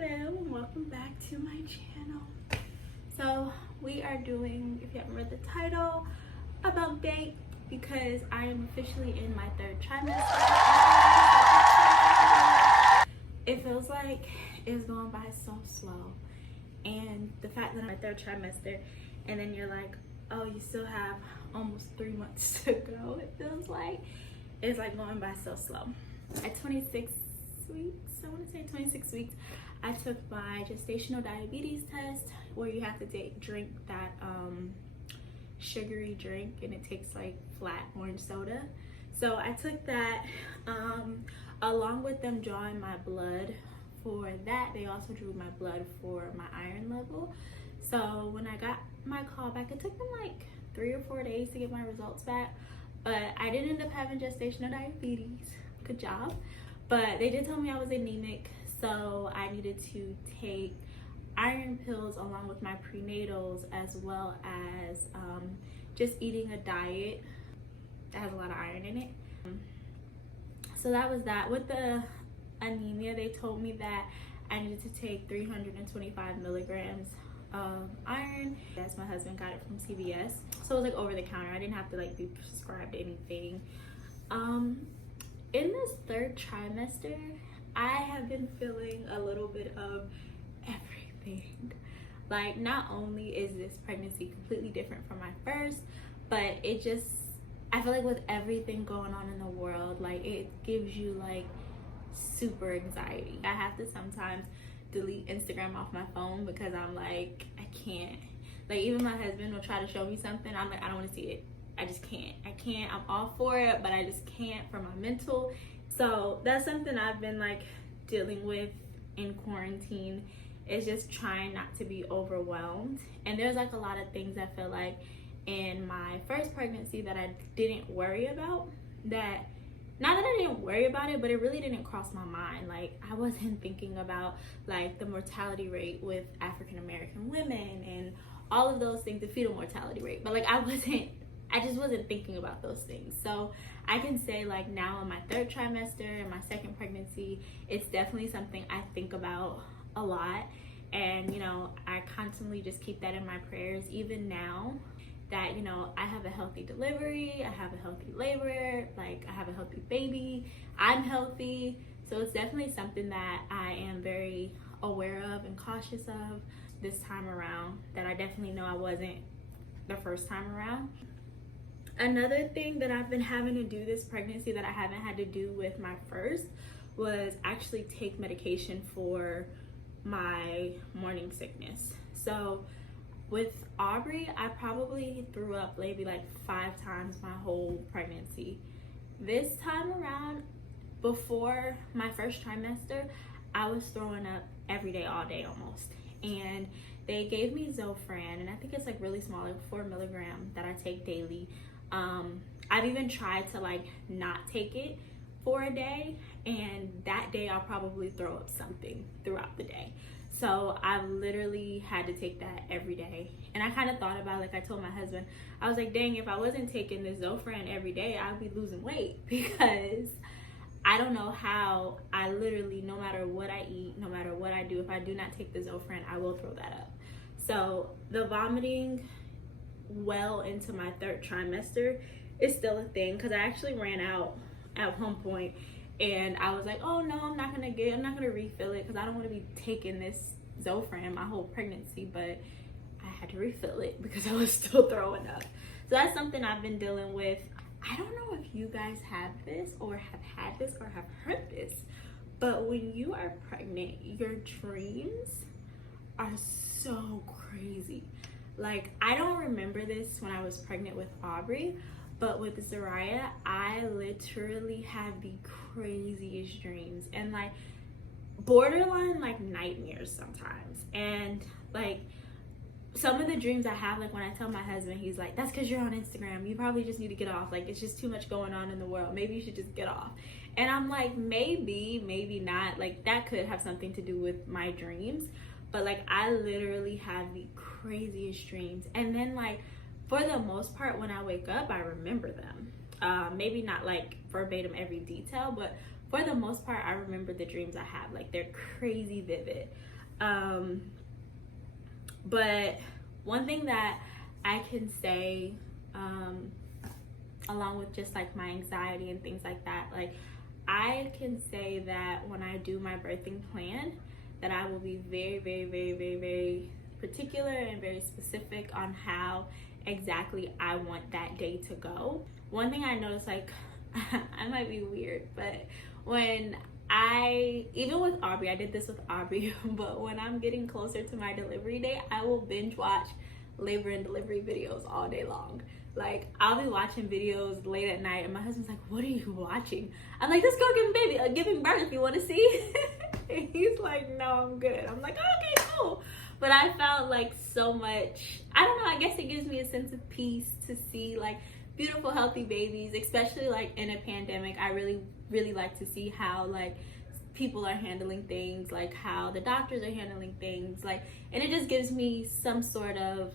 Hello and welcome back to my channel. So we are doing, if you haven't read the title, a bump date because I am officially in my third trimester. It feels like it's going by so slow, and the fact that I'm in my third trimester and then you're like, oh, you still have almost 3 months to go. It feels like it's like going by so slow. At 26 weeks, I want to say 26 weeks, I took my gestational diabetes test where you have to drink that sugary drink, and it tastes like flat orange soda. So I took that along with them drawing my blood. For that, they also drew my blood for my iron level. So when I got my call back, it took them like 3 or 4 days to get my results back, but I did end up having gestational diabetes. Good job. But they did tell me I was anemic, so I needed to take iron pills along with my prenatals, as well as just eating a diet that has a lot of iron in it. So that was that. With the anemia, they told me that I needed to take 325 milligrams of iron. Yes, my husband got it from CVS, so it was like over the counter. I didn't have to like be prescribed anything. In this third trimester, I have been feeling a little bit of everything. Like, not only is this pregnancy completely different from my first, but it just, I feel like with everything going on in the world, like it gives you like super anxiety. I have to sometimes delete Instagram off my phone because I'm like, I can't. Like, even my husband will try to show me something, I'm like, I don't want to see it. I just can't. I'm all for it, but I just can't for my mental. So that's something I've been like dealing with in quarantine, is just trying not to be overwhelmed. And there's like a lot of things I feel like in my first pregnancy that I didn't worry about, that not that I didn't worry about it, but it really didn't cross my mind. Like, I wasn't thinking about like the mortality rate with African American women and all of those things, the fetal mortality rate, but like I just wasn't thinking about those things. So I can say like now in my third trimester and my second pregnancy, it's definitely something I think about a lot. And, you know, I constantly just keep that in my prayers, even now that, you know, I have a healthy delivery, I have a healthy labor, like I have a healthy baby, I'm healthy. So it's definitely something that I am very aware of and cautious of this time around, that I definitely know I wasn't the first time around. Another thing that I've been having to do this pregnancy that I haven't had to do with my first was actually take medication for my morning sickness. So with Aubrey, I probably threw up maybe like 5 times my whole pregnancy. This time around, before my first trimester, I was throwing up every day, all day almost. And they gave me Zofran, and I think it's like really small, like 4 milligrams that I take daily. I've even tried to like not take it for a day, and that day I'll probably throw up something throughout the day. So I've literally had to take that every day. And I kind of thought about it, like I told my husband, I was like, dang, if I wasn't taking this Zofran every day, I'd be losing weight, because I don't know how I literally, no matter what I eat, no matter what I do, if I do not take the Zofran, I will throw that up. So the vomiting well into my third trimester is still a thing, because I actually ran out at one point, and I was like, oh no, I'm not gonna refill it because I don't want to be taking this Zofran my whole pregnancy. But I had to refill it because I was still throwing up. So that's something I've been dealing with. I don't know if you guys have this or have had this or have heard this, but when you are pregnant, your dreams are so crazy. Like, I don't remember this when I was pregnant with Aubrey, but with Zariah, I literally had the craziest dreams, and like borderline like nightmares sometimes. And like some of the dreams I have, like when I tell my husband, he's like, that's because you're on Instagram, you probably just need to get off, like it's just too much going on in the world, maybe you should just get off. And I'm like, maybe not, like that could have something to do with my dreams. But like I literally have the craziest dreams, and then like for the most part when I wake up, I remember them. Maybe not like verbatim every detail, but for the most part I remember the dreams I have. Like, they're crazy vivid. But one thing that I can say, along with just like my anxiety and things like that, like I can say that when I do my birthing plan, that I will be very, very, very, very, very particular and very specific on how exactly I want that day to go. One thing I noticed, like, I might be weird, but when even with Aubrey, I did this with Aubrey, but when I'm getting closer to my delivery day, I will binge watch labor and delivery videos all day long. Like, I'll be watching videos late at night and my husband's like, what are you watching? I'm like, let's go giving birth, you want to see? And he's like, no, I'm good. I'm like, okay, cool. But I found like so much, I don't know, I guess it gives me a sense of peace to see like beautiful, healthy babies, especially like in a pandemic. I really, really like to see how like people are handling things, like how the doctors are handling things, like, and it just gives me some sort of,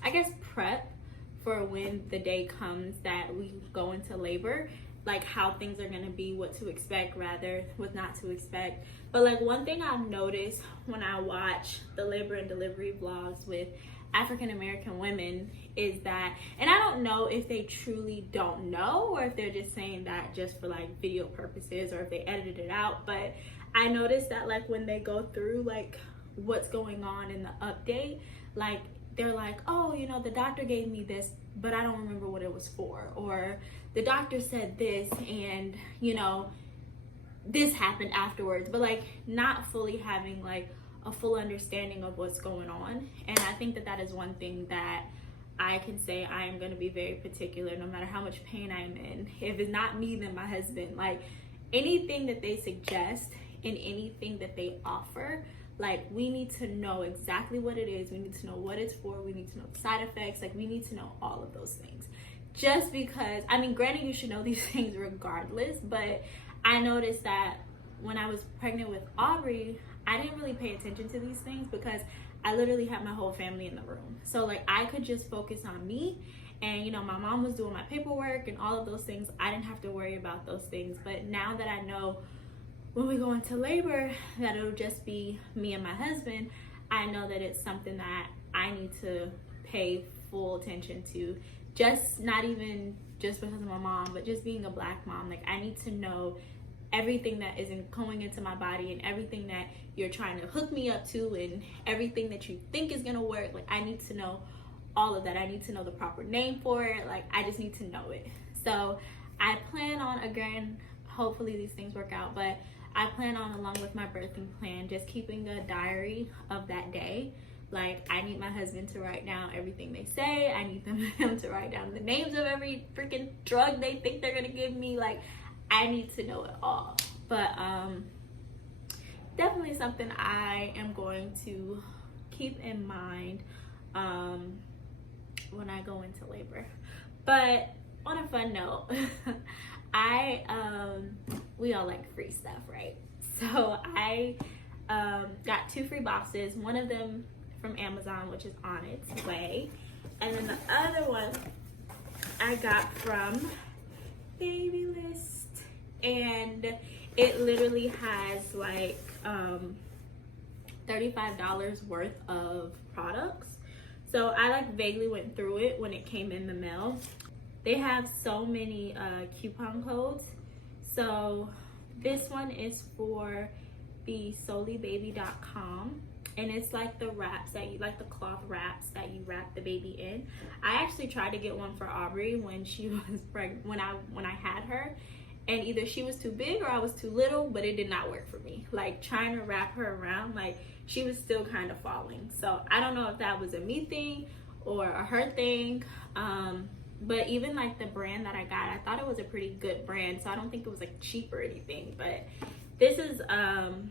I guess, prep for when the day comes that we go into labor, like how things are gonna be, what to expect rather, what not to expect. But like one thing I've noticed when I watch the labor and delivery vlogs with African American women is that, and I don't know if they truly don't know or if they're just saying that just for like video purposes or if they edited it out, but I noticed that like when they go through like what's going on in the update, like they're like, oh, you know, the doctor gave me this, but I don't remember what it was for, or the doctor said this and, you know, this happened afterwards, but like not fully having like a full understanding of what's going on. And I think that that is one thing that I can say I am going to be very particular no matter how much pain I'm in. If it's not me, then my husband. Like anything that they suggest and anything that they offer, like we need to know exactly what it is. We need to know what it's for. We need to know the side effects. Like we need to know all of those things. Just because, I mean, granted you should know these things regardless, but I noticed that when I was pregnant with Aubrey, I didn't really pay attention to these things because I literally had my whole family in the room. So like I could just focus on me, and you know, my mom was doing my paperwork and all of those things. I didn't have to worry about those things. But now that I know when we go into labor that it'll just be me and my husband, I know that it's something that I need to pay full attention to. Just not even just because of my mom, but just being a Black mom. Like I need to know everything that isn't going into my body and everything that you're trying to hook me up to and everything that you think is gonna work. Like I need to know all of that. I need to know the proper name for it. Like I just need to know it. So I plan on, again, hopefully these things work out, but I plan on, along with my birthing plan, just keeping a diary of that day. Like I need my husband to write down everything they say. I need him to write down the names of every freaking drug they think they're gonna give me. Like I need to know it all. But definitely something I am going to keep in mind when I go into labor. But on a fun note, we all like free stuff, right? So I got 2 free boxes, one of them from Amazon, which is on its way, and then the other one I got from Babylist, and it literally has like $35 worth of products. So I like vaguely went through it when it came in the mail. They have so many coupon codes. So this one is for the SollyBaby.com, and it's like the wraps that you, like the cloth wraps that you wrap the baby in. I actually tried to get one for Aubrey when she was pregnant, when I had her, and either she was too big or I was too little, but it did not work for me. Like trying to wrap her around, like she was still kind of falling. So I don't know if that was a me thing or a her thing. But even like the brand that I got, I thought it was a pretty good brand, so I don't think it was like cheap or anything. But this is $10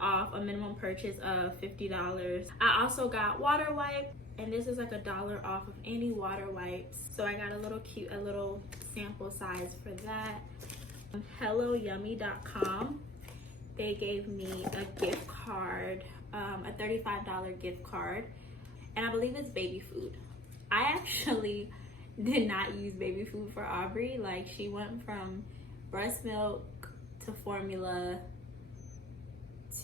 off a minimum purchase of $50. I also got water wipes, and this is like $1 off of any water wipes. So I got a little sample size for that. HelloYummy.com, they gave me a gift card, a $35 gift card, and I believe it's baby food. I actually did not use baby food for Aubrey. Like she went from breast milk to formula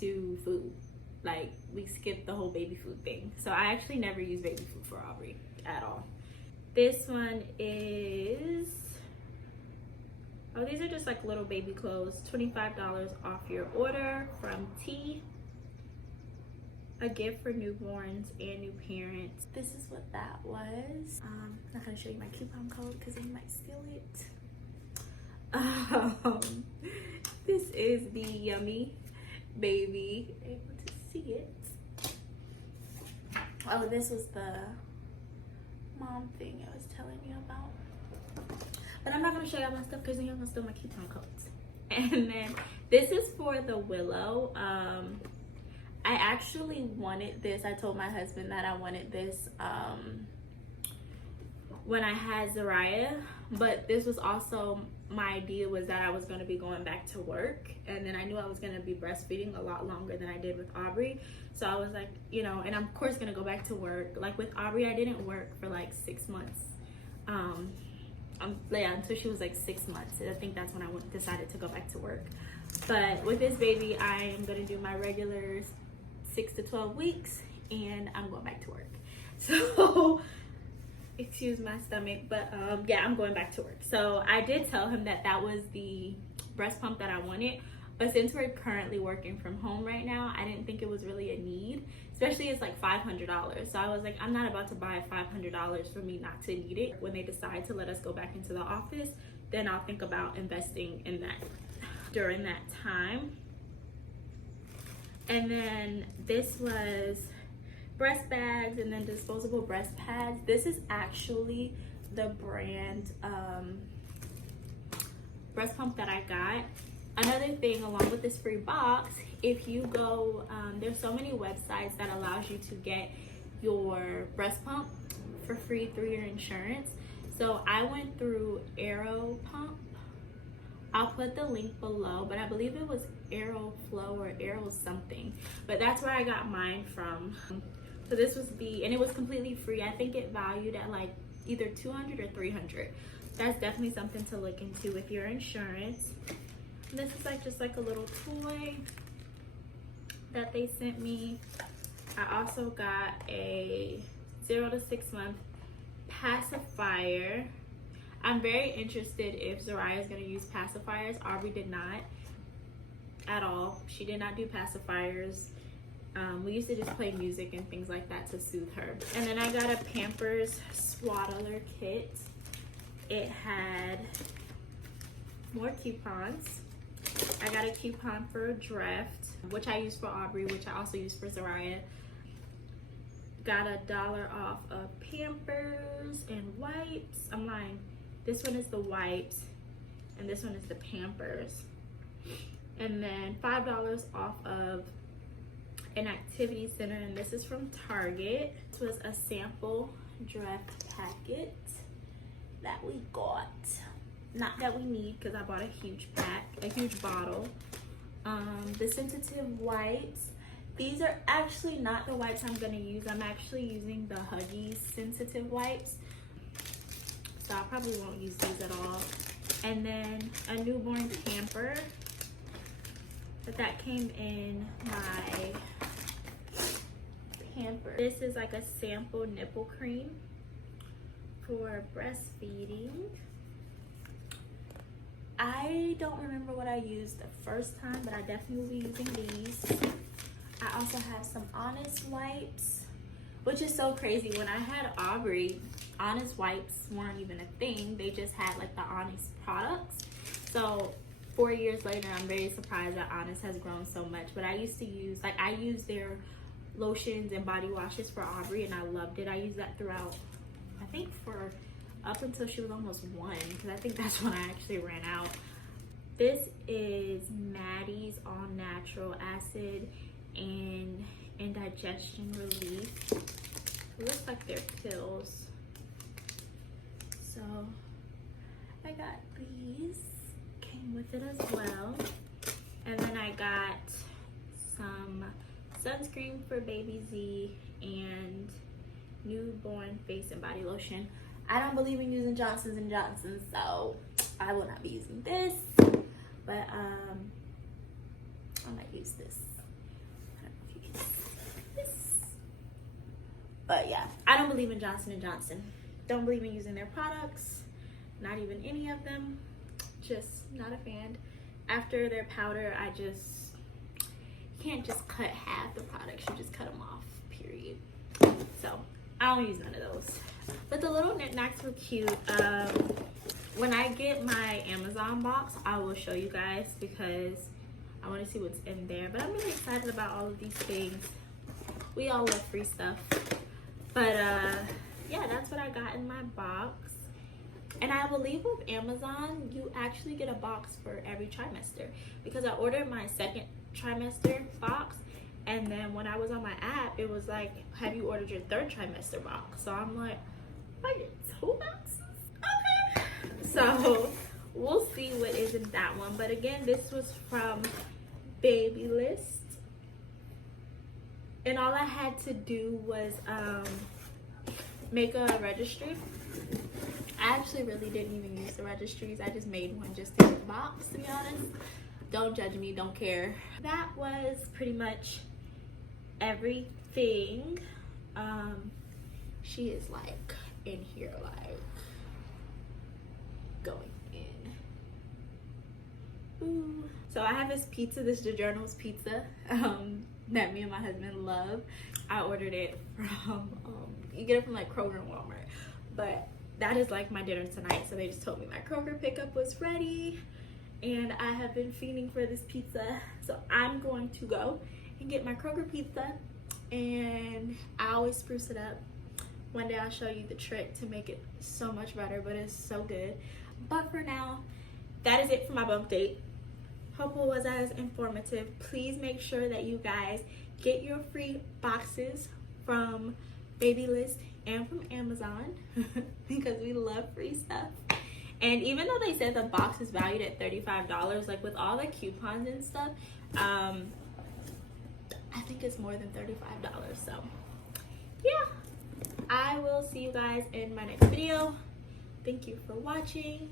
to food. Like, we skipped the whole baby food thing. So I actually never use baby food for Aubrey at all. This one is, oh, these are just like little baby clothes. $25 off your order from T. A gift for newborns and new parents. This is what that was. I'm not gonna show you my coupon code because they might steal it. This is the Yummy Baby. Able to see it. Oh, this was the mom thing I was telling you about. But I'm not gonna show y'all my stuff because then y'all gonna steal my coupon codes. And then this is for the Willow. I actually wanted this. I told my husband that I wanted this when I had Zariah, but this was also, my idea was that I was going to be going back to work, and then I knew I was going to be breastfeeding a lot longer than I did with Aubrey. So I was like, you know, and I'm of course going to go back to work. Like with Aubrey, I didn't work for like 6 months. Yeah, until she was like 6 months. I think that's when I decided to go back to work. But with this baby, I am going to do my regular 6 to 12 weeks, and I'm going back to work. So excuse my stomach, but yeah, I'm going back to work. So I did tell him that that was the breast pump that I wanted, but since we're currently working from home right now, I didn't think it was really a need, especially it's like $500. So I was like, I'm not about to buy $500 for me not to need it. When they decide to let us go back into the office, then I'll think about investing in that during that time. And then this was breast bags and then disposable breast pads. This is actually the brand breast pump that I got. Another thing along with this free box, if you go, there's so many websites that allows you to get your breast pump for free through your insurance. So I went through Aero Pump. I'll put the link below, but I believe it was Aeroflow or Aero something, but that's where I got mine from. So this was and it was completely free. I think it valued at like either $200 or $300. That's definitely something to look into with your insurance. And this is like just like a little toy that they sent me. I also got a 0 to 6 month pacifier. I'm very interested if Zariah is going to use pacifiers. Aubrey did not at all. She did not do pacifiers. We used to just play music and things like that to soothe her. And then I got a Pampers Swaddler kit. It had more coupons. I got a coupon for a Draft, which I used for Aubrey, which I also used for Zariah. Got $1 off of Pampers and wipes. I'm lying. This one is the wipes, and this one is the Pampers. And then $5 off of an activity center, and this is from Target. This was a sample Draft packet that we got. Not that we need, because I bought a huge pack, a huge bottle. The sensitive wipes. These are actually not the wipes I'm gonna use. I'm actually using the Huggies sensitive wipes. So I probably won't use these at all. And then a newborn pamper. But that came in my pamper. This is like a sample nipple cream for breastfeeding. I don't remember what I used the first time, but I definitely will be using these. I also have some Honest wipes, which is so crazy. When I had Aubrey, Honest wipes weren't even a thing. They just had like the Honest products. So 4 years later, I'm very surprised that Honest has grown so much. But I used to use, like, I used their lotions and body washes for Aubrey, and I loved it. I used that throughout, I think for up until she was almost 1, because I think that's when I actually ran out. This is Maddie's All Natural Acid and Indigestion Relief. It looks like they're pills. So I got these, came with it as well. And then I got some sunscreen for baby Z and newborn face and body lotion. I don't believe in using Johnson's & Johnson, so I will not be using this, but I might use this. But yeah, I don't believe in Johnson & Johnson. Don't believe in using their products. Not even any of them. Just not a fan. After their powder, you can't just cut half the products. You just cut them off, period. So I don't use none of those. But the little knickknacks were cute. When I get my Amazon box, I will show you guys because I want to see what's in there. But I'm really excited about all of these things. We all love free stuff. But yeah, that's what I got in my box. And I believe with Amazon, you actually get a box for every trimester, because I ordered my second trimester box, and then when I was on my app, it was like, have you ordered your third trimester box? So I'm like, I get 2 boxes? Okay. So we'll see what is in that one. But again, this was from Babylist. And all I had to do was make a registry. I actually really didn't even use the registries. I just made one just to get the box, to be honest. Don't judge me, don't care. That was pretty much everything. She is like in here, like going in. Ooh. So I have this pizza, this DiGiorno's pizza, that me and my husband love. I ordered it from, you get it from like Kroger and Walmart, but that is like my dinner tonight. So they just told me my Kroger pickup was ready, and I have been fiending for this pizza. So I'm going to go and get my Kroger pizza, and I always spruce it up. One day I'll show you the trick to make it so much better, but it's so good. But for now, that is it for my bump date. Hope it was as informative. Please make sure that you guys get your free boxes from Babylist and from Amazon because we love free stuff. And even though they said the box is valued at $35, like with all the coupons and stuff, I think it's more than $35. So yeah, I will see you guys in my next video. Thank you for watching.